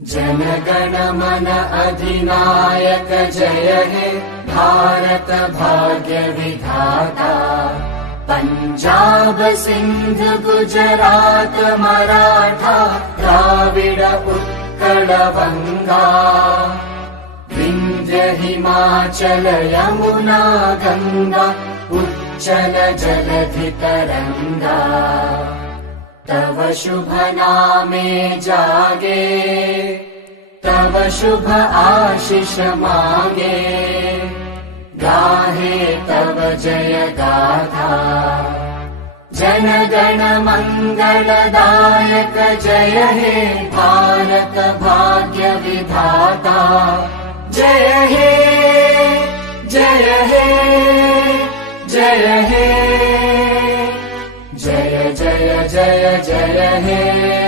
जन मन अधिनायक जय हे भारत भाग्य विधाता। पंजाब सिंध गुजरात मराठा द्राविड उत्कल बंगा। विंध्य हिमाचल यमुना गंगा उच्चल जलधि तरंगा। तव शुभ नामे जागे तव शुभ आशीष मांगे। गाहे तव जय गाथा जन गण मंगलदायक जय हे भारत भाग्य विधाता। जय हे जय हे जय हे जय जय जय जय हे।